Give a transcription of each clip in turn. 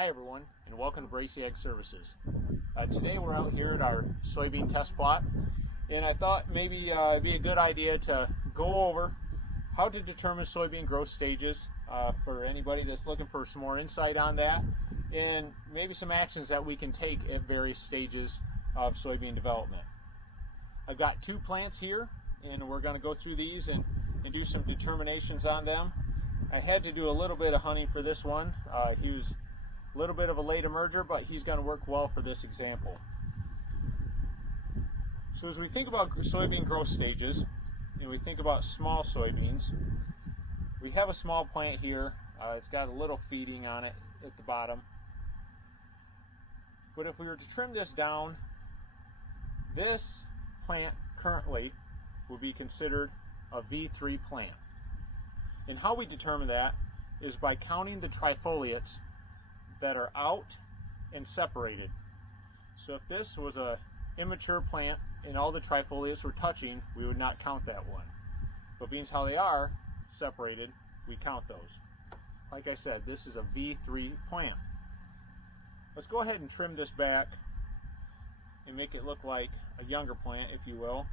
Hi everyone, and welcome to Bracy Ag Services. Today we're out here at our soybean test plot, and I thought maybe it'd be a good idea to go over how to determine soybean growth stages for anybody that's looking for some more insight on that, and maybe some actions that we can take at various stages of soybean development. I've got two plants here, and we're going to go through these and do some determinations on them. I had to do a little bit of hunting for this one. He was a little bit of a late emerger, but he's going to work well for this example. So as we think about soybean growth stages, and we think about small soybeans, we have a small plant here. It's got a little feeding on it at the bottom. But if we were to trim this down, this plant currently would be considered a V3 plant. And how we determine that is by counting the trifoliates that are out and separated. So if this was a immature plant and all the trifoliates were touching, we would not count that one. But being how they are separated, we count those. Like I said, this is a V3 plant. Let's go ahead and trim this back and make it look like a younger plant, if you will.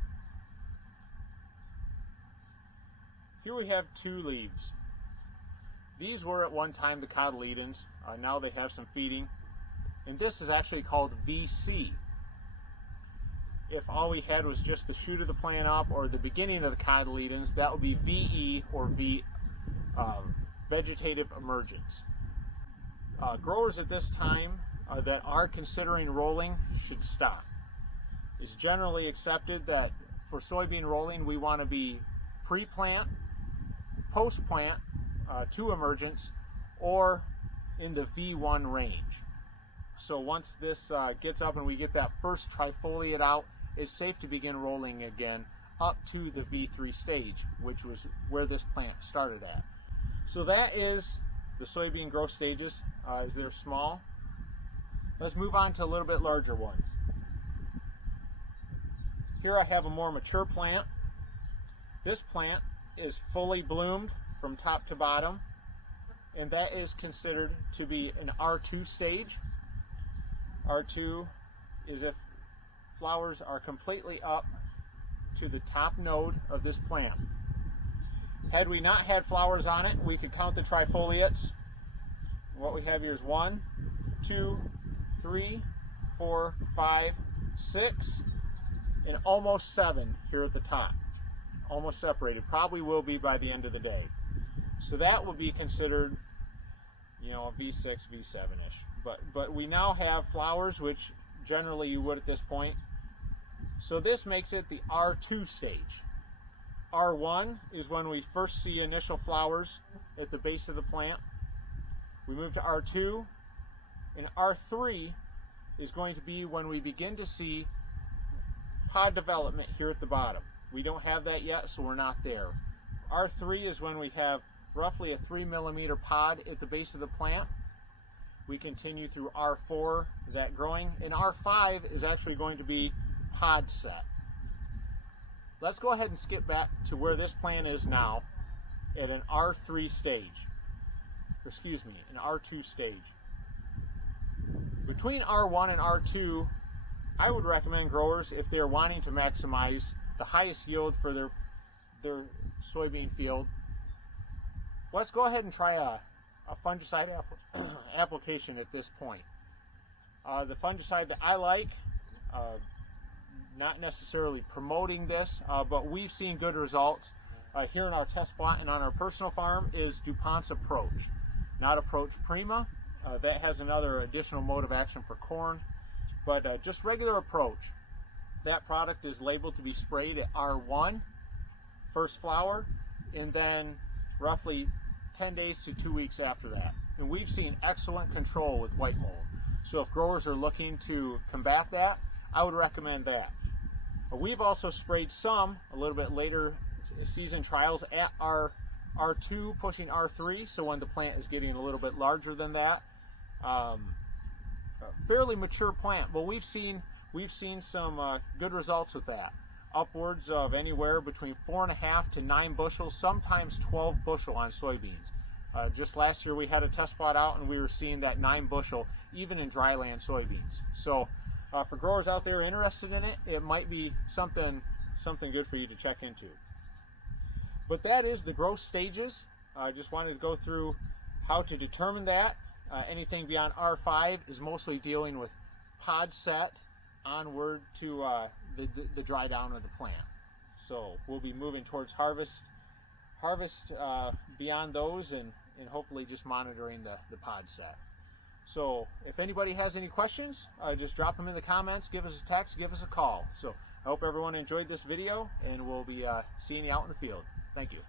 Here we have two leaves. These were at one time the cotyledons. Now they have some feeding. And this is actually called VC. If all we had was just the shoot of the plant up or the beginning of the cotyledons, that would be VE or V, vegetative emergence. Growers at this time that are considering rolling should stop. It's generally accepted that for soybean rolling we want to be pre-plant, post-plant, to emergence, or in the V1 range. So once this gets up and we get that first trifoliate out, it's safe to begin rolling again up to the V3 stage, which was where this plant started at. So that is the soybean growth stages as they're small. Let's move on to a little bit larger ones. Here I have a more mature plant. This plant is fully bloomed from top to bottom, and that is considered to be an R2 stage. R2 is if flowers are completely up to the top node of this plant. Had we not had flowers on it, we could count the trifoliates. What we have here is 1, 2, 3, 4, 5, 6, and almost 7 here at the top. Almost separated. Probably will be by the end of the day. So that would be considered, a V6, V7-ish. But we now have flowers, which generally you would at this point. So this makes it the R2 stage. R1 is when we first see initial flowers at the base of the plant. We move to R2, and R3 is going to be when we begin to see pod development here at the bottom. We don't have that yet, so we're not there. R3 is when we have roughly a 3 millimeter pod at the base of the plant. We continue through R4, that growing, and R5 is actually going to be pod set. Let's go ahead and skip back to where this plant is now at an R3 stage. An R2 stage. Between R1 and R2, I would recommend growers, if they're wanting to maximize the highest yield for their soybean field, let's go ahead and try a fungicide application at this point. The fungicide that I like, not necessarily promoting this, but we've seen good results here in our test plot and on our personal farm, is DuPont's Approach. Not Approach Prima, that has another additional mode of action for corn, but just regular Approach. That product is labeled to be sprayed at R1, first flower, and then roughly 10 days to 2 weeks after that. And we've seen excellent control with white mold. So if growers are looking to combat that, I would recommend that. We've also sprayed some a little bit later season trials at R2 pushing R3, so when the plant is getting a little bit larger than that. A fairly mature plant, but we've seen some good results with that. Upwards of anywhere between 4.5 to 9 bushels, sometimes 12 bushel on soybeans. Just last year we had a test plot out and we were seeing that 9 bushel even in dryland soybeans. So for growers out there interested in it, it might be something good for you to check into. But that is the growth stages. I just wanted to go through how to determine that. Anything beyond R5 is mostly dealing with pod set onward to the dry down of the plant. So we'll be moving towards harvest beyond those, and hopefully just monitoring the pod set. So if anybody has any questions, just drop them in the comments, give us a text, give us a call. So I hope everyone enjoyed this video, and we'll be seeing you out in the field. Thank you.